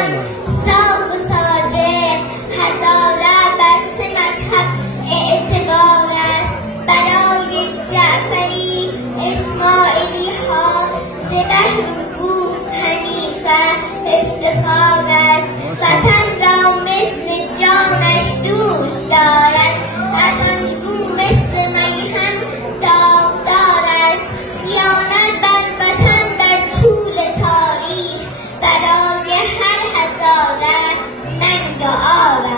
هم صاف و صادق، هزاره بر 3 مذهب اعتبار است. برای جعفری اسماعیلی ها ز بهر حنیفه افتخار است. وطن را مثل جانش دوست دارد، از آن رو مثل میهن داغدار است. خیانت بر وطن در طول تاریخ برای هر هزاره ننگ و عار